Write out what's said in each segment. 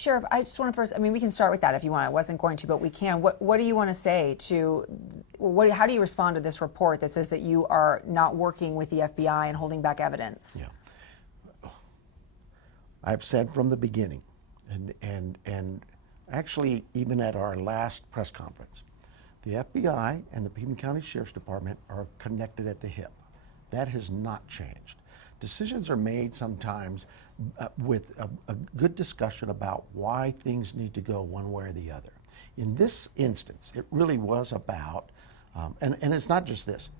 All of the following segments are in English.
Sheriff, I just want to first, I mean, we can start with that if you want. I wasn't going to, but we can. What do you want to say to, how do you respond to this report that says that you are not working with the FBI and holding back evidence? Yeah. I've said from the beginning, and actually even at our last press conference, the FBI and the Pima County Sheriff's Department are connected at the hip. That has not changed. Decisions are made sometimes with a good discussion about why things need to go one way or the other. In this instance, it really was about, and it's not just this.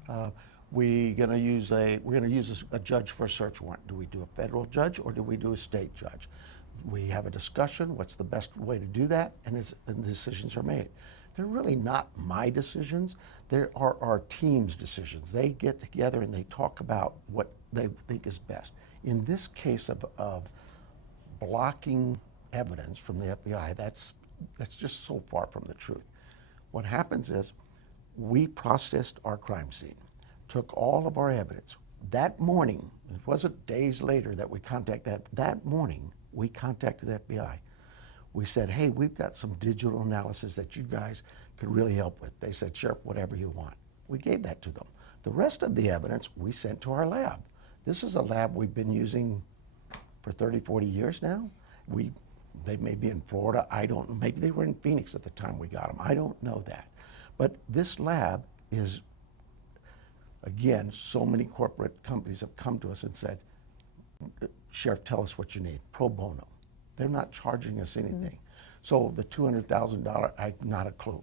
We're going to use a judge for a search warrant. Do we do a federal judge or do we do a state judge? We have a discussion. What's the best way to do that? And decisions are made. They're really not my decisions. They are our team's decisions. They get together and they talk about what they think is best. In this case of blocking evidence from the FBI, that's just so far from the truth. What happens is we processed our crime scene, took all of our evidence. That morning, it wasn't days later that we contacted that morning, we contacted the FBI. We said, hey, we've got some digital analysis that you guys could really help with. They said, Sheriff, whatever you want. We gave that to them. The rest of the evidence we sent to our lab. This is a lab we've been using for 30, 40 years now. They may be in Florida, I don't know. Maybe they were in Phoenix at the time we got them. I don't know that. But this lab is, again, so many corporate companies have come to us and said, Sheriff, tell us what you need, pro bono. They're not charging us anything. So the $200,000, I have not a clue.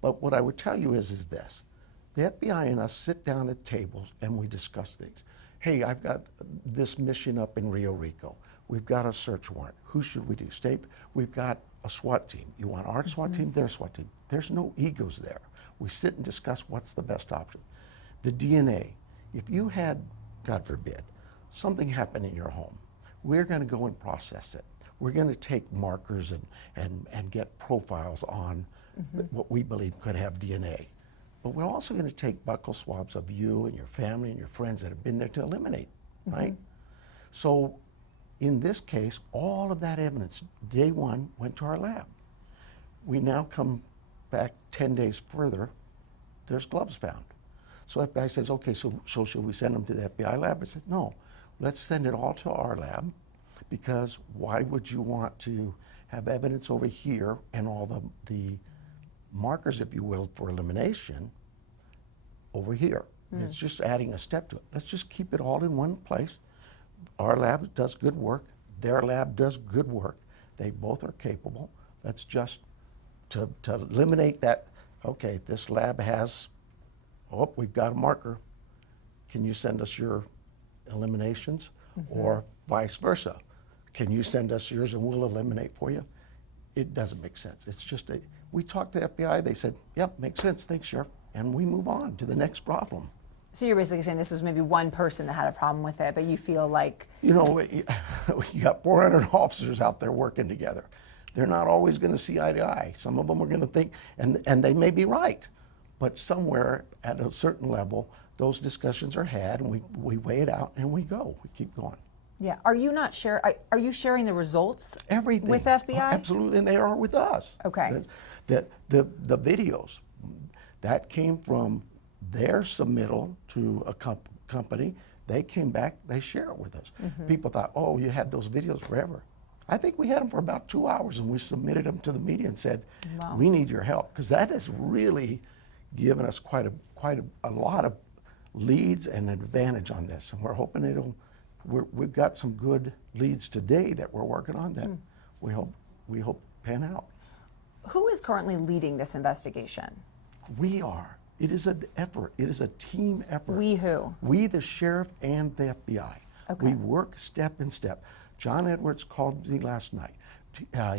But what I would tell you is this. The FBI and us sit down at tables and we discuss things. Hey, I've got this mission up in Rio Rico. We've got a search warrant. Who should we do? State, we've got a SWAT team. You want our SWAT team, their SWAT team. There's no egos there. We sit and discuss what's the best option. The DNA, if you had, God forbid, something happened in your home, we're going to go and process it. We're going to take markers and get profiles on what we believe could have DNA. But we're also going to take buccal swabs of you and your family and your friends that have been there to eliminate, right? So in this case, all of that evidence, day one, went to our lab. We now come back 10 days further, there's gloves found. So FBI says, okay, so should we send them to the FBI lab? I said, no, let's send it all to our lab, because why would you want to have evidence over here and all the markers, if you will, for elimination over here? It's just adding a step to it. Let's just keep it all in one place. Our lab does good work. Their lab does good work. They both are capable. Let's just, to eliminate that, okay, this lab has, oh, we've got a marker. Can you send us your eliminations? Or vice versa. Can you send us yours and we'll eliminate for you? It doesn't make sense. It's just we talked to the FBI, they said, yep, makes sense, thanks, Sheriff. And we move on to the next problem. So you're basically saying this is maybe one person that had a problem with it, but you feel like... You know, you got 400 officers out there working together. They're not always going to see eye to eye. Some of them are going to think, and they may be right, but somewhere at a certain level, those discussions are had, and we weigh it out, and we go. We keep going. Yeah. Are you not are you sharing the results Everything. with FBI? Absolutely, and they are with us. Okay. The videos, that came from their submittal to a company. They came back, they share it with us. People thought, oh, you had those videos forever. I think we had them for about 2 hours, and we submitted them to the media and said, wow, we need your help, because that has really given us quite a lot of leads and advantage on this, and we're hoping we've got some good leads today that we're working on that we hope pan out. Who is currently leading this investigation? We are. It is an effort. It is a team effort. We who? We, the sheriff and the FBI. Okay. We work step in step. John Edwards called me last night.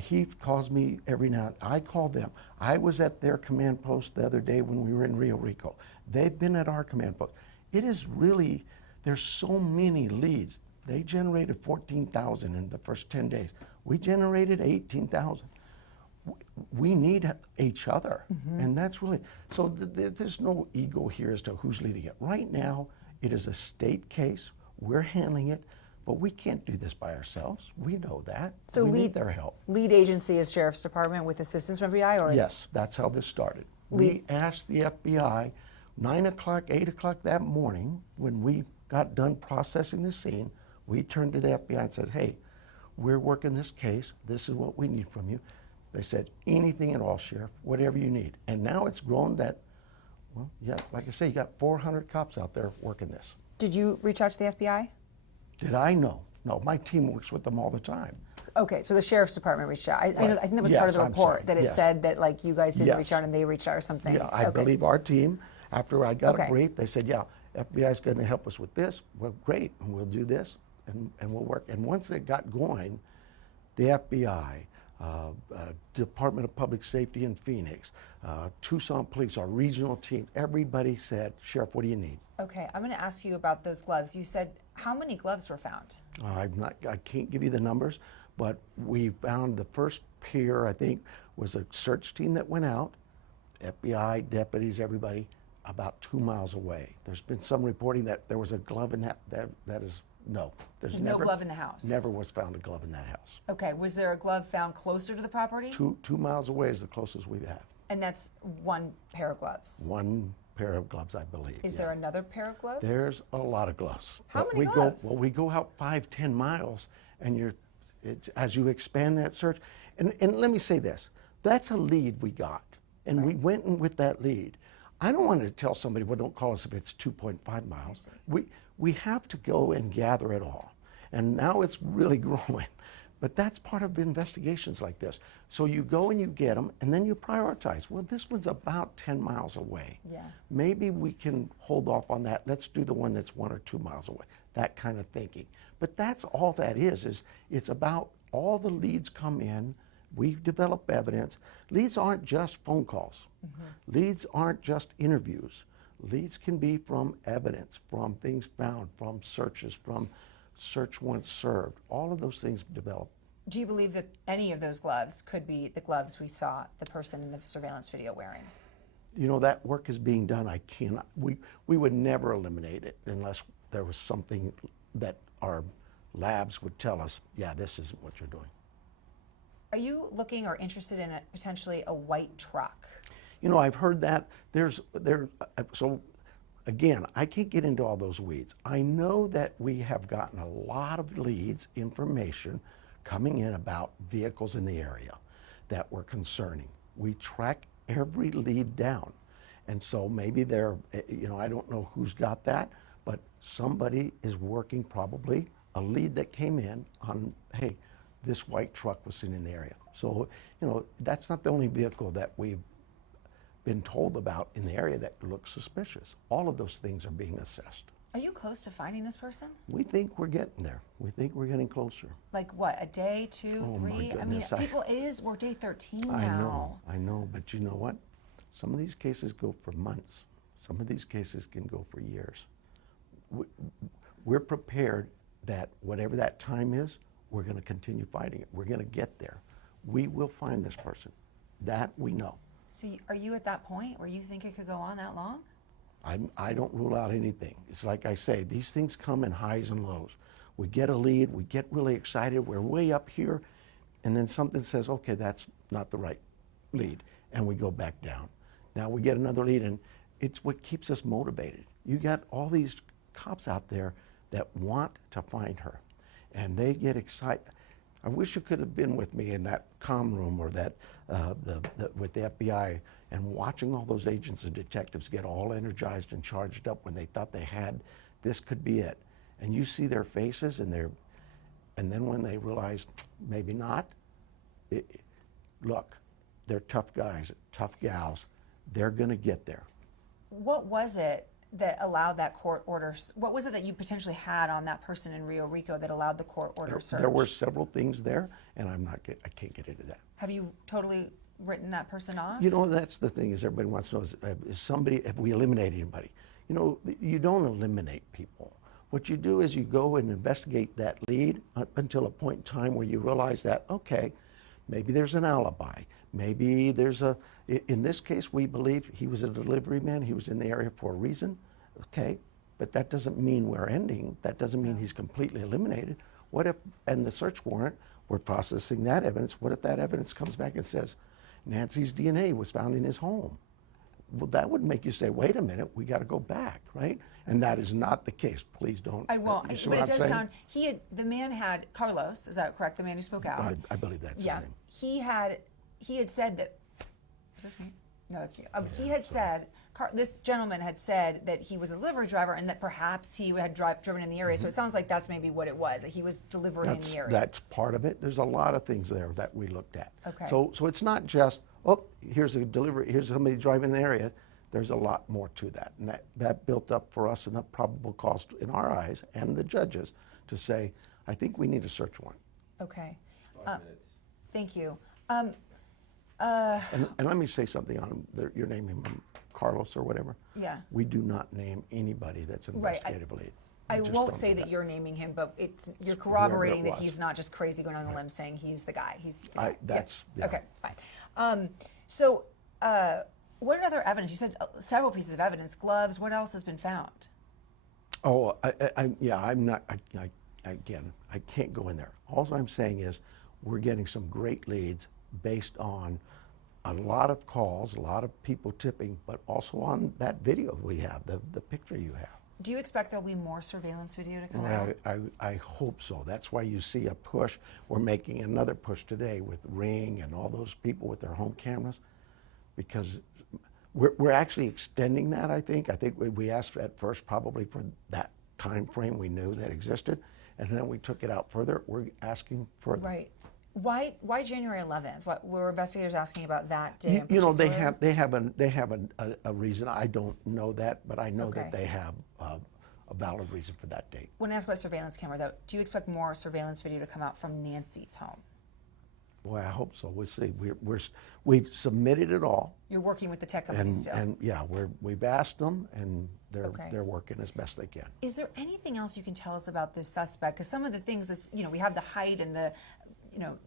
He calls me every now and then. I call them. I was at their command post the other day when we were in Rio Rico. They've been at our command post. It is really, there's so many leads. They generated 14,000 in the first 10 days. We generated 18,000. We need each other, and that's really, so there's no ego here as to who's leading it. Right now, it is a state case. We're handling it. But we can't do this by ourselves. We know that. So we lead need their help. Lead agency is Sheriff's Department with assistance from FBI, or Yes, that's how this started. We asked the FBI 9 o'clock, 8 o'clock that morning, when we got done processing the scene, we turned to the FBI and said, hey, we're working this case. This is what we need from you. They said, anything at all, Sheriff, whatever you need. And now it's grown that, well, yeah, like I say, you got 400 cops out there working this. Did you reach out to the FBI? Did I? No. No, my team works with them all the time. Okay, so the Sheriff's Department reached out. I think that was Yes, part of the I'm report, sorry. that it Yes. said that like you guys didn't Yes. reach out and they reached out or something. Yeah, I Okay. believe our team, after I got Okay. a brief, they said, yeah, FBI's going to help us with this. Well, great, and we'll do this, and we'll work. And once it got going, the FBI, Department of Public Safety in Phoenix, Tucson Police, our regional team, everybody said, Sheriff, what do you need? Okay, I'm going to ask you about those gloves. You said how many gloves were found? I can't give you the numbers, but we found the first pair, I think, was a search team that went out, FBI, deputies, everybody, about 2 miles away. There's been some reporting that there was a glove in that is, no. There's no glove in the house? Never was found a glove in that house. Okay, was there a glove found closer to the property? 2 miles away is the closest we have. And that's one pair of gloves? One pair of gloves, I believe. Is there another pair of gloves? There's a lot of gloves. How But many gloves? We go out 5-10 miles, and as you expand that search, and let me say this, that's a lead we got, and we went in with that lead. I don't want to tell somebody, well, don't call us if it's 2.5 miles. We have to go and gather it all, and now it's really growing. But that's part of investigations like this. So you go and you get them, and then you prioritize. Well, this one's about 10 miles away. Yeah. Maybe we can hold off on that. Let's do the one that's 1 or 2 miles away. That kind of thinking. But that's all that is it's about all the leads come in. We develop evidence. Leads aren't just phone calls. Leads aren't just interviews. Leads can be from evidence, from things found, from searches, from search once served. All of those things develop. Do you believe that any of those gloves could be the gloves we saw the person in the surveillance video wearing? You know, that work is being done. I cannot, we would never eliminate it unless there was something that our labs would tell us, yeah, this isn't what you're doing. Are you looking or interested in potentially a white truck? You know, I've heard that. So again, I can't get into all those weeds. I know that we have gotten a lot of leads, information coming in about vehicles in the area that were concerning. We track every lead down. And so maybe I don't know who's got that, but somebody is working, probably a lead that came in on, hey, this white truck was seen in the area. So, that's not the only vehicle that we've been told about in the area that looks suspicious. All of those things are being assessed. Are you close to finding this person? We think we're getting there. We think we're getting closer. Like what, a day, 2, Oh, my 3? goodness, I mean, we're day 13 now. I know, but you know what? Some of these cases go for months. Some of these cases can go for years. We're prepared that whatever that time is, we're going to continue fighting it. We're going to get there. We will find this person. That we know. So are you at that point where you think it could go on that long? I don't rule out anything. It's like I say, these things come in highs and lows. We get a lead, we get really excited, we're way up here, and then something says, okay, that's not the right lead, and we go back down. Now we get another lead, and it's what keeps us motivated. You got all these cops out there that want to find her, and they get excited. I wish you could have been with me in that comm room or that with the FBI and watching all those agents and detectives get all energized and charged up when they thought they had, this could be it. And you see their faces and then when they realize maybe not, look, they're tough guys, tough gals. They're going to get there. What was it that allowed that court order? What was it that you potentially had on that person in Rico that allowed the court order search? There were several things there, and I can't get into that. Have you totally written that person off? You know, that's the thing is everybody wants to know have we eliminated anybody? You know, you don't eliminate people. What you do is you go and investigate that lead until a point in time where you realize that, okay, maybe there's an alibi. Maybe in this case, we believe he was a delivery man. He was in the area for a reason. Okay, but that doesn't mean we're ending. That doesn't mean he's completely eliminated. What if, and the search warrant, we're processing that evidence. What if that evidence comes back and says Nancy's DNA was found in his home? Well, that would make you say, wait a minute, we got to go back, right? And that is not the case. Please don't. I won't. You see But what it I'm does saying? sound, the man had, Carlos, is that correct? The man who spoke out? I believe that's Yeah. his name. He had said that, is this me? No, that's you. He had said, this gentleman had said that he was a delivery driver and that perhaps he had driven in the area. So it sounds like that's maybe what it was, that he was delivering in the area. That's part of it. There's a lot of things there that we looked at. Okay. So it's not just, oh, here's a delivery, here's somebody driving in the area. There's a lot more to that. And that built up for us enough probable cause in our eyes and the judges to say, I think we need a search warrant. Okay. 5 minutes. Thank you. And let me say something on him. You're naming him Carlos or whatever. Yeah. We do not name anybody that's Right, investigative lead. I We just won't don't say do that you're naming him, but you're Whoever corroborating it that was. he's not just crazy going on the limb saying he's the guy. He's the guy. That's, Yeah. yeah. Okay, fine. What other evidence? You said several pieces of evidence, gloves. What else has been found? Oh, I'm not, again, I can't go in there. All I'm saying is we're getting some great leads based on a lot of calls, a lot of people tipping, but also on that video we have, the picture you have. Do you expect there'll be more surveillance video to come out? I hope so. That's why you see a push. We're making another push today with Ring and all those people with their home cameras, because we're actually extending that, I think. I think we asked at first probably for that time frame we knew that existed, and then we took it out further. We're asking further. Right. Why January 11th? What were investigators asking about that day? in You know, they particular? have a reason. I don't know that, but I know Okay. that they have a valid reason for that date. When asked about surveillance camera, though, do you expect more surveillance video to come out from Nancy's home? Boy, I hope so. We'll see. We've submitted it all, You're working with the tech company still. and yeah, we've asked them, and Okay. they're working as best they can. Is there anything else you can tell us about this suspect? Because some of the things that's, we have the height and the,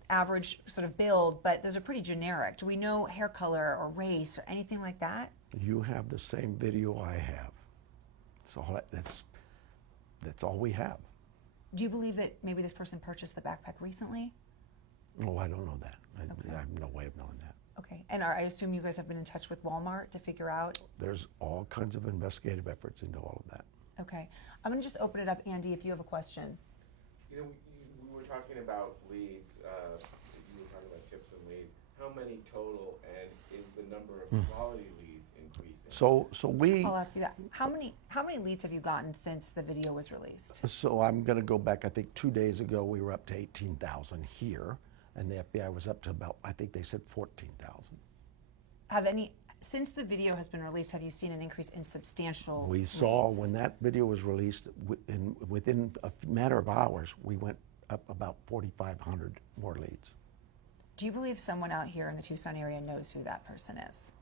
average sort of build, but those are pretty generic. Do we know hair color or race or anything like that? You have the same video I have. That's all we have. Do you believe that maybe this person purchased the backpack recently? Oh, I don't know that. Okay. I have no way of knowing that. Okay. And I assume you guys have been in touch with Walmart to figure out? There's all kinds of investigative efforts into all of that. Okay. I'm going to just open it up, Andy, if you have a question. We were talking about leads. You were talking about tips and leads. How many total, and is the number of quality leads increasing? So we. I'll ask you that. How many leads have you gotten since the video was released? So I'm going to go back. I think 2 days ago we were up to 18,000 here, and the FBI was up to about, I think they said 14,000. Since the video has been released, have you seen an increase in substantial We saw leads? when that video was released, within a matter of hours, we went up about 4,500 more leads. Do you believe someone out here in the Tucson area knows who that person is?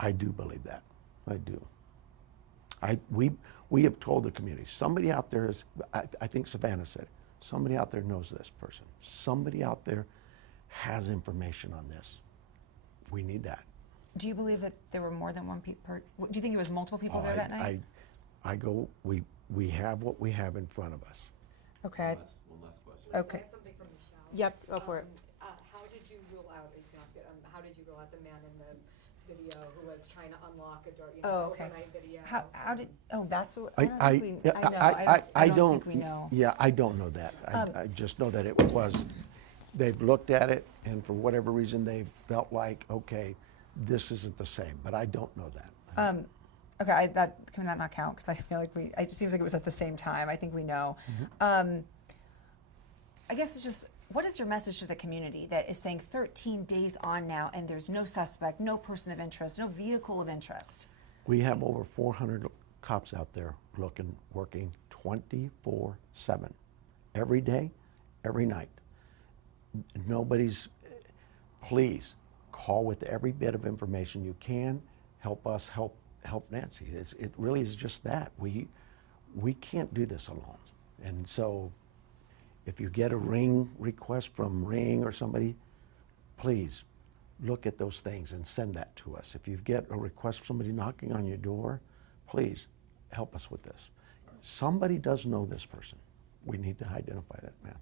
I do believe that. I do. We have told the community, somebody out there is, I think Savannah said, somebody out there knows this person. Somebody out there has information on this. We need that. Do you believe that there were more than one people? Do you think it was multiple people there that night? We have what we have in front of us. Okay. One last question. Okay. I have something from Michelle. Yep, go for it. How did you rule out, you can ask it, how did you rule out the man in the video who was trying to unlock a door, Oh, okay. overnight video? That's what, I don't don't think we know. Yeah, I don't know that. I just know that it was, they've looked at it, and for whatever reason, they felt like, okay, this isn't the same, but I don't know that. Okay, can that not count? Because I feel like it seems like it was at the same time. I think we know. I guess it's just, what is your message to the community that is saying 13 days on now and there's no suspect, no person of interest, no vehicle of interest? We have over 400 cops out there looking, working 24/7, every day, every night. Please call with every bit of information you can. Help us help Nancy. It really is just that. We can't do this alone. And so if you get a Ring request from Ring or somebody, please look at those things and send that to us. If you get a request from somebody knocking on your door, please help us with this. Somebody does know this person. We need to identify that man.